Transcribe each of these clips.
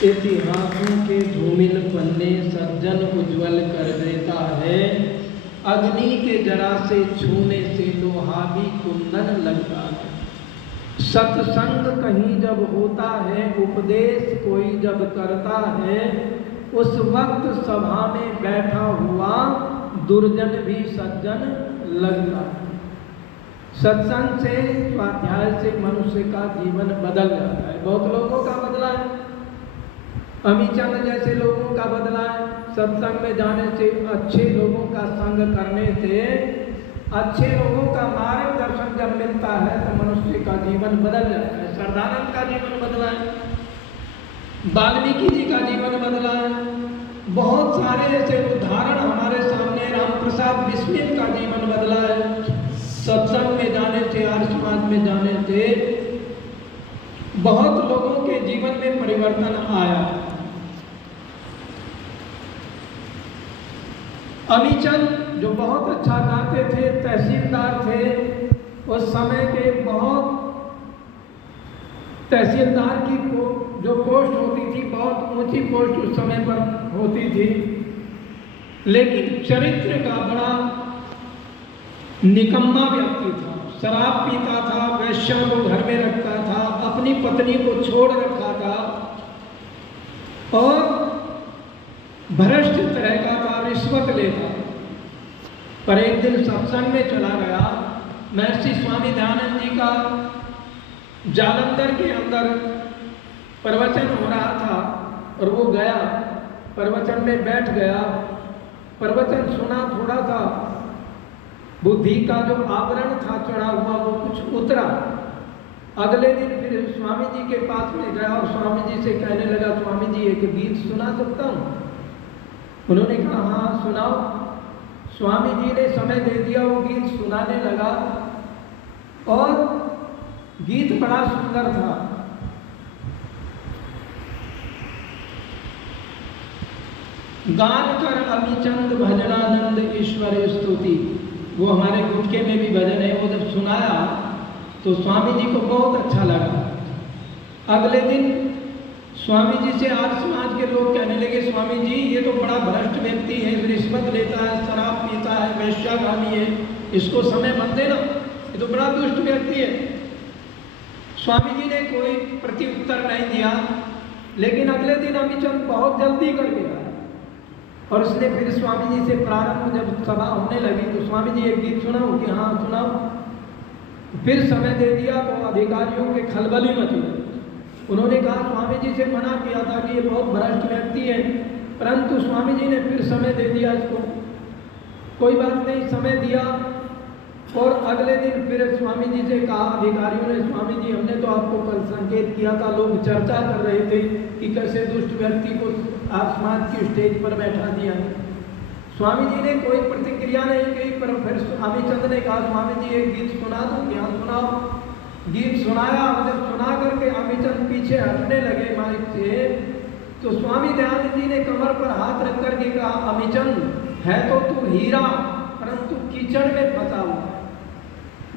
इतिहासों के धूमिल पन्ने सज्जन उज्जवल कर देता है, अग्नि के जरा से छूने से लोहा भी कुंदन लगता है। सत्संग कहीं जब होता है, उपदेश कोई जब करता है, उस वक्त सभा में बैठा हुआ दुर्जन भी सज्जन लगता है। सत्संग से, स्वाध्याय से मनुष्य का जीवन बदल जाता है। बहुत लोगों का बदला है, अमीचंद जैसे लोगों का बदला है। सत्संग में जाने से, अच्छे लोगों का संग करने से, अच्छे लोगों का मार्गदर्शन जब मिलता है तो मनुष्य का जीवन बदल जाता है। श्रद्धानंद का जीवन बदला है, वाल्मीकि जी का जीवन बदला है। बहुत सारे ऐसे उदाहरण हमारे सामने, राम प्रसाद बिस्मिल का जीवन बदला है। सत्संग में जाने से, आर्य समाज में जाने से बहुत लोगों के जीवन में परिवर्तन आया। अमीचंद जो बहुत अच्छा गाते थे, तहसीलदार थे, उस समय के बहुत तहसीलदार की जो पोस्ट होती थी, बहुत ऊंची पोस्ट उस समय पर होती थी, लेकिन चरित्र का बड़ा निकम्मा व्यक्ति था। शराब पीता था, वैश्या को घर में रखता था, अपनी पत्नी को छोड़ रखा था और भ्रष्ट तरह का था, रिश्वत लेता। पर एक दिन सत्संग में चला गया। महर्षि स्वामी दयानंद जी का जालंधर के अंदर प्रवचन हो रहा था और वो गया, प्रवचन में बैठ गया, प्रवचन सुना। थोड़ा सा बुद्धि का जो आवरण था चढ़ा हुआ वो कुछ उतरा। अगले दिन फिर स्वामी जी के पास में गया और स्वामी जी से कहने लगा, स्वामी जी एक गीत सुना सकता हूँ? उन्होंने कहा हाँ सुनाओ। स्वामी जी ने समय दे दिया, वो गीत सुनाने लगा और गीत बड़ा सुंदर था। गान कर अमीचंद भजनानंद ईश्वर स्तुति, वो हमारे गुटके में भी भजन है। वो जब सुनाया तो स्वामी जी को बहुत अच्छा लगा। अगले दिन स्वामी जी से आर्य समाज के लोग कहने लगे, स्वामी जी ये तो बड़ा भ्रष्ट व्यक्ति है, रिश्वत लेता है, शराब पीता है, वेश्यागामी है, इसको समय मत देना, ये तो बड़ा दुष्ट व्यक्ति है। स्वामी जी ने कोई प्रत्युत्तर नहीं दिया, लेकिन अगले दिन अमीचंद बहुत जल्दी कर गया और उसने फिर स्वामी जी से प्रारंभ, जब सभा होने लगी तो स्वामी जी एक गीत सुनाओ कि हाँ सुनाओ। फिर समय दे दिया तो अधिकारियों के खलबली मची। उन्होंने कहा स्वामी जी से मना किया था कि ये बहुत भ्रष्ट व्यक्ति है, परंतु स्वामी जी ने फिर समय दे दिया इसको। कोई बात नहीं, समय दिया और अगले दिन फिर स्वामी जी से कहा अधिकारियों ने, स्वामी जी हमने तो आपको कल संकेत किया था, लोग चर्चा कर रहे थे कि कैसे दुष्ट व्यक्ति को आसमान की स्टेज पर बैठा दिया। स्वामी जी ने कोई प्रतिक्रिया नहीं की, पर फिर अमीचंद ने कहा स्वामी जी एक गीत सुना दो, क्या सुनाओ। गीत सुनाया, जब सुना करके अमीचंद पीछे हटने लगे माइक से, तो स्वामी दयानंद जी ने कमर पर हाथ रख करके कहा, अमीचंद है तो तू हीरा, परंतु कीचड़ में फंसा हुआ।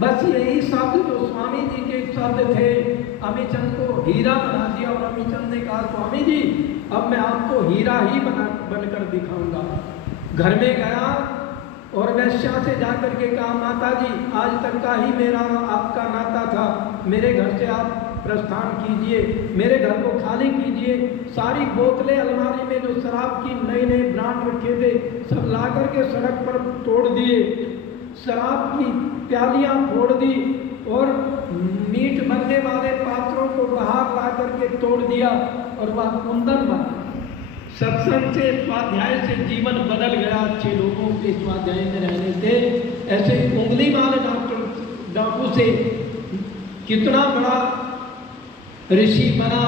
बस यही शब्द जो स्वामी जी के शब्द थे, अमीचंद को हीरा बना दिया। और अमीचंद ने कहा स्वामी जी अब मैं आपको हीरा ही बनकर दिखाऊंगा। घर में गया और वैश्या से जाकर के कहा, माता जी आज तक का ही मेरा आपका नाता था, मेरे घर से आप प्रस्थान कीजिए, मेरे घर को खाली कीजिए। सारी बोतलें अलमारी में जो शराब की नए नए ब्रांड रखे थे सब ला करके सड़क पर तोड़ दिए, शराब की प्यालियां फोड़ दी और मीट बनने वाले पात्रों को बाहर ला करके तोड़ दिया और वह कुंदन बना। सत्संग से, स्वाध्याय से जीवन बदल गया। अच्छे लोगों के स्वाध्याय में रहने से, ऐसे उंगली वाले डाकू से कितना बड़ा ऋषि बना।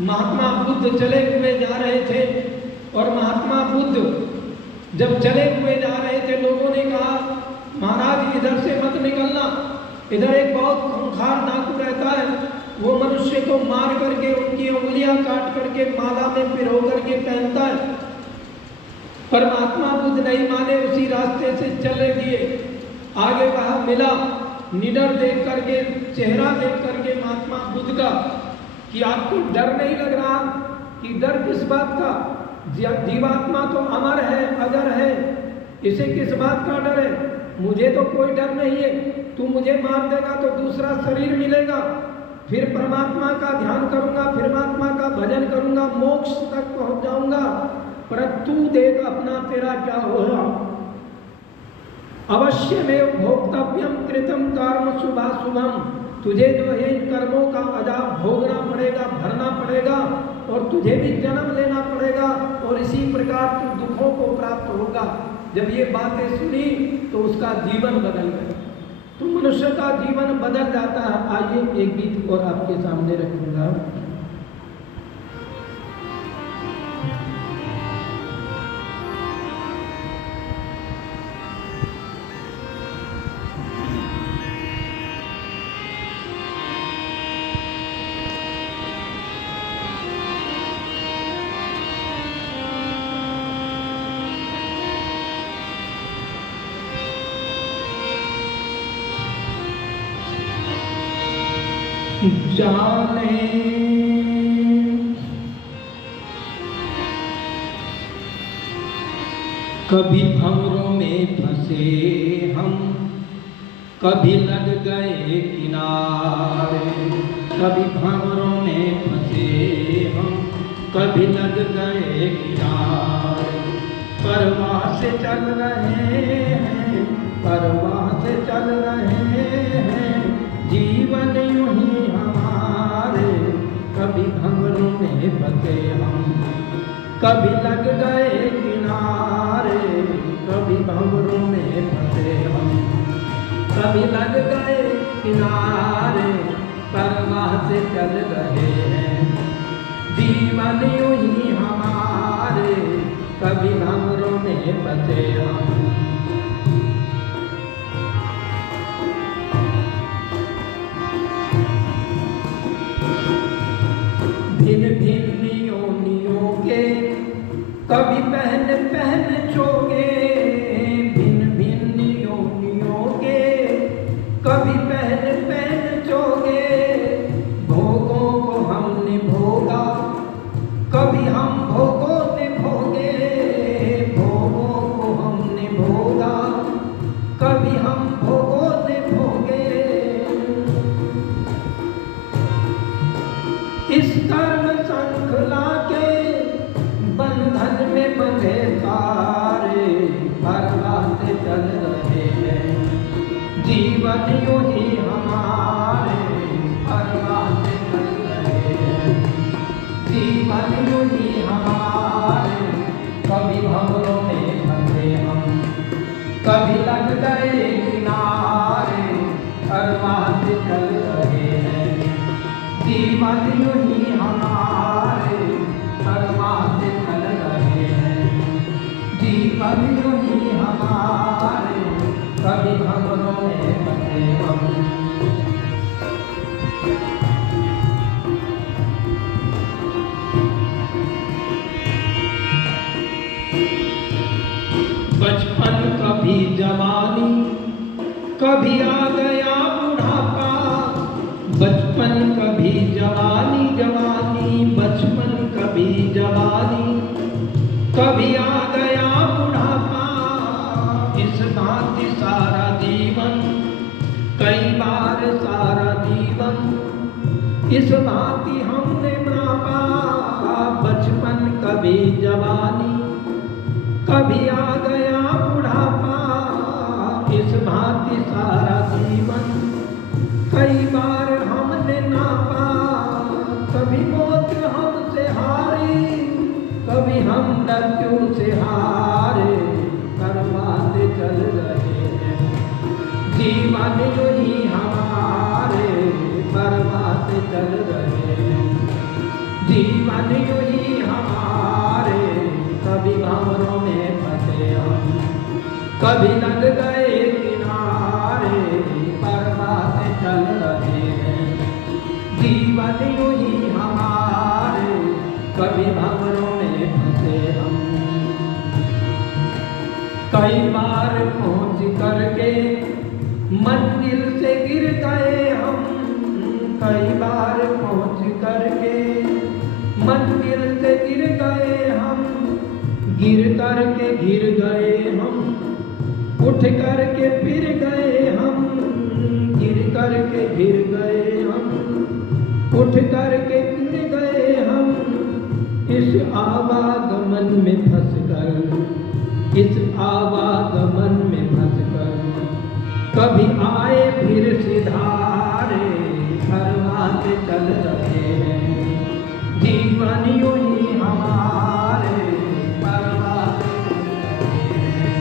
महात्मा बुद्ध चले हुए जा रहे थे और महात्मा बुद्ध जब चले हुए जा रहे थे, लोगों ने कहा महाराज इधर से मत निकलना, इधर एक बहुत खूंखार डाकू रहता है, वो मनुष्य को मार करके उनकी उंगलियां काट करके माला में पिरो करके पहनता है। पर महात्मा बुद्ध नहीं माने, उसी रास्ते से चले दिए। आगे वहां मिला, निडर देख करके, चेहरा देख करके महात्मा बुद्ध का कि आपको डर नहीं लग रहा, कि डर किस बात का, जीवात्मा तो अमर है, अजर है, इसे किस बात का डर है? मुझे तो कोई डर नहीं है, तू मुझे मार देगा तो दूसरा शरीर मिलेगा, फिर परमात्मा का ध्यान करूंगा, फिर परमात्मा का भजन करूंगा, मोक्ष तक पहुंच जाऊंगा, पर तू देख अपना तेरा क्या होगा। अवश्य में भोक्तव्यम कृतम कर्म शुभाशुभम, तुझे जो है इन कर्मों का अजाब भोगना पड़ेगा, भरना पड़ेगा, और तुझे भी जन्म लेना पड़ेगा, और इसी प्रकार तू दुखों को प्राप्त होगा। जब ये बातें सुनी तो उसका जीवन बदल गया, तो मनुष्य का जीवन बदल जाता है। आइए एक गीत और आपके सामने रखूंगा। जाने कभी भंवरों में फंसे हम, कभी लग गए किनारे, कभी भंवरों में फंसे हम, कभी लग गए किनारे, परवाह से चल रहे हैं, परवाह से चल रहे हैं, जीवन यूं ही हमारे, कभी भंवरों में फंसे हम, कभी लग गए किनारे, कभी भंवरों में फंसे हम, कभी लग गए किनारे, परवाह से चल रहे हैं, जीवन यूं ही हमारे, कभी भंवरों में फंसे हम। भिन्न भिन्न योनियों के कभी पहन पहन चोगे, भिन्न भिन्न योनियों के कभी पहन पहन चोगे, भोगों को हमने भोगा, कभी हम भोगों ने भोगे, भोगों को हमने भोगा, कभी हम भोगों ने भोगे। इस कर्म श्रृंखला के बंधन में बंधे सारे, परवाह से चल रहे हैं, जीवन यूं ही हमारे, परवाह से चल रहे हैं, जीवन यूं ही हमारे, कभी भंवरों में फंसे हम, कभी लग गए किनारे, परवाह से चल रहे हैं, जीवन यूं ही हमारे, परवाह से चल रहे हैं, जीवन यूं ही हमारे, कभी भंवरों में फंसे हम। बचपन कभी जवानी, कभी आ गया बुढ़ापा, बचपन कभी जवानी, जवानी बचपन कभी जवानी, कभी आ गया बुढ़ापा, इस भांति सारा जीवन, कई बार सारा जीवन, इस भांति हमने नापा, बचपन कभी जवानी, कभी आ गया बुढ़ापा, इस भांति सारा जीवन, कई बार हमने नापा, कभी मौत हमसे हारी, कभी हम मृत्यु से हारे, करवाते चल रहे हैं, जीवन यूं ही हमारे, करवाते चल रहे हैं, जीवन यूं ही हमारे, कभी भंवरों में फंसे हम, कभी लग गए किनारे, परवाते चल रहे हैं, जीवन यूं ही हमारे, कभी भंवरों में फंसे हम। कई बार पहुंच करके मंजिल से गिर गए हम, कई बार पहुंच करके मंजिल से गिर गए हम, गिर कर के घिर गए हम, उठ कर के फिर गए हम, गिर कर के घिर गए हम, उठ कर के गिर गए हम, इस आवागमन में फंस कर, इस आवागमन में फंस कर, कभी आए फिर सिधारे परवाते चल रहे हैं, जीवन यूं ही हमारे परवाते चल रहे हैं,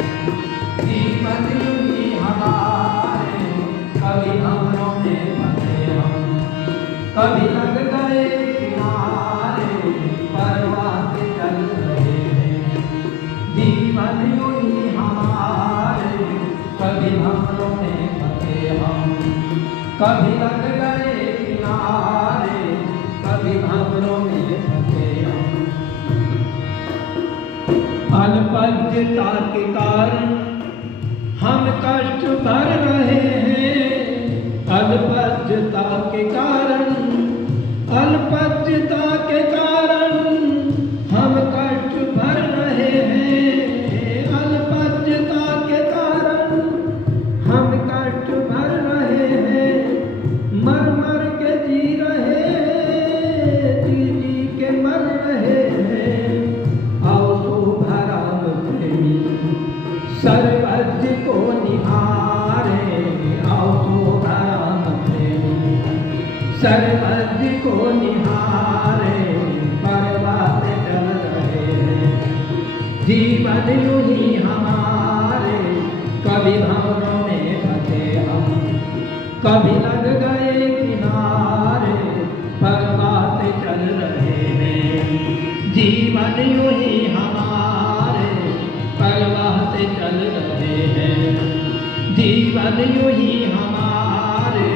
जीवन यूं ही हमारे, कभी हमरों में फंसे हम, कभी लग गए किनारे परवाते चल रहे हैं, जीवन यूं ही हमारे, कभी हमरों में फंसे हम, कभी लग गए किनारे, कभी हमरों में फंसे हम। अल्पज्ञता के कारण हम कष्ट भर रहे हैं, अल्पज्ञता के कारण, अल्पज्ञता के कारण हम कष्ट भर रहे हैं, अल्पज्ञता के कारण हम कष्ट भर रहे हैं, मर मर के जी रहे हैं, जी जी के मर रहे हैं, आओ शोभा राम प्रेमी सर्वज्ञ को निहारे, आओ शोभा राम प्रेमी सर्वज्ञ को निहारे, परवाते चल रहे हैं, जीवन यूं ही हमारे, कभी भंवरों में फंसे हम, कभी लग गए किनारे, परवाते चल रहे हैं, जीवन यूं ही हमारे, परवाते चल रहे हैं, जीवन यूं ही हमारे,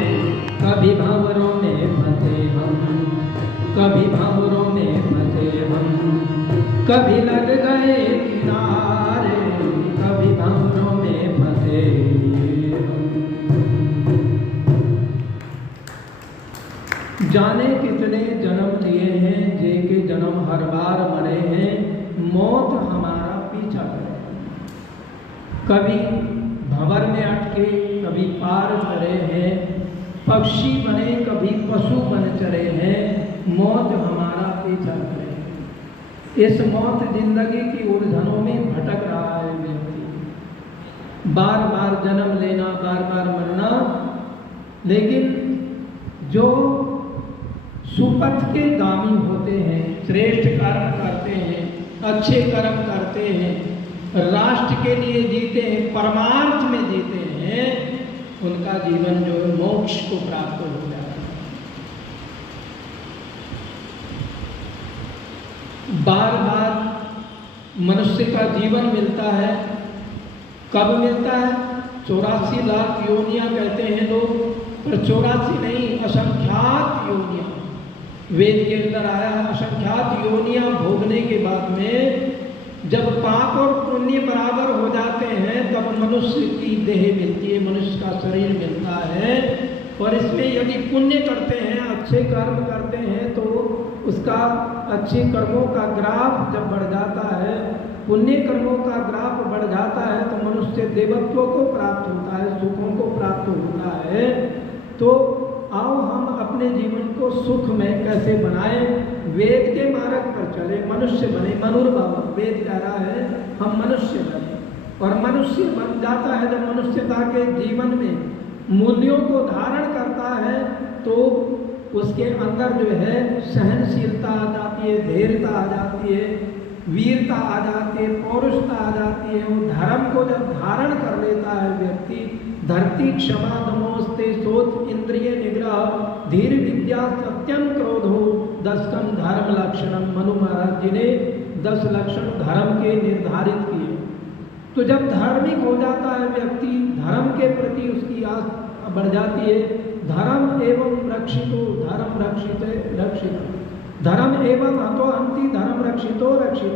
कभी भंवरों में फंसे हम, कभी भंवरों में फंसे हम, कभी लग गए किनारे, कभी भंवरों में फंसे हम। जाने कितने जन्म लिए हैं, जे के जन्म हर बार मरे हैं, मौत हमारा पीछा करे, कभी भंवर में अटके, कभी पार करे हैं, पक्षी बने कभी पशु बन चले हैं, मौत हमारा पीछा करे। इस मौत जिंदगी की उलझनों में भटक रहा है व्यक्ति, बार बार जन्म लेना, बार बार मरना, लेकिन जो सुपथ के गामी होते हैं, श्रेष्ठ कर्म करते हैं, अच्छे कर्म करते हैं, राष्ट्र के लिए जीते हैं, परमार्थ में जीते हैं, उनका जीवन जो है मोक्ष को प्राप्त हो जाता है। बार बार मनुष्य का जीवन मिलता है, कब मिलता है? 84 लाख योनियां कहते हैं लोग, पर 84 नहीं, असंख्यात योनियां वेद के अंदर आया है। असंख्यात योनियां भोगने के बाद में जब पाप और पुण्य बराबर हो जाते हैं, तब मनुष्य की देह मिलती है, मनुष्य का शरीर मिलता है। और इसमें यदि पुण्य करते हैं, अच्छे कर्म करते हैं, तो उसका अच्छे कर्मों का ग्राफ जब बढ़ जाता है, पुण्य कर्मों का ग्राफ बढ़ जाता है, तो मनुष्य देवत्व को प्राप्त होता है, सुखों को प्राप्त होता है। तो आओ हम अपने जीवन को सुख में कैसे बनाएं, वेद के मार्ग पर चले, मनुष्य बने। मनुर्भव वेद कह रहा है हम मनुष्य बने, और मनुष्य बन जाता है जब मनुष्यता के जीवन में मूल्यों को धारण करता है, तो उसके अंदर जो है सहनशीलता आ जाती है, धैर्यता आ जाती है, वीरता आ जाती है, पौरुषता आ जाती है। वो धर्म को जब धारण कर लेता है व्यक्ति, धरती क्षमा नमोस्ते सोच इंद्रिय निग्रह धीर विद्या सत्यम क्रोधो दशकम धर्म लक्षणम। मनु महाराज जी ने 10 लक्षण धर्म के निर्धारित किए। तो जब धार्मिक हो जाता है व्यक्ति, धर्म के प्रति उसकी आस बढ़ जाती है। धर्म एवं रक्षितो धर्म रक्षित धर्म एवं हतो हंति धर्म रक्षितो रक्षित।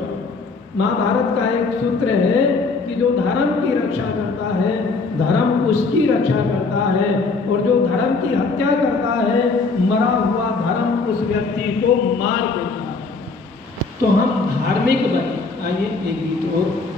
महाभारत का एक सूत्र है कि जो धर्म की रक्षा करता है, धर्म उसकी रक्षा करता है, और जो धर्म की हत्या करता है, मरा हुआ धर्म उस व्यक्ति को मार देता है। तो हम धार्मिक बने। आइए एक गीत और।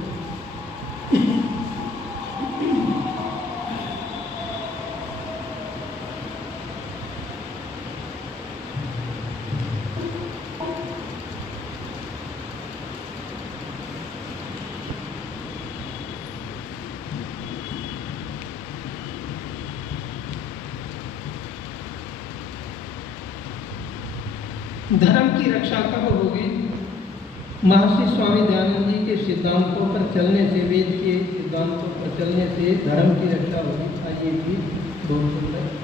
धर्म की रक्षा कब होगी? महर्षि स्वामी दयानंद जी के सिद्धांतों पर चलने से, वेद के सिद्धांतों पर चलने से धर्म की रक्षा होगी। आइए भी बहुत सुंदर।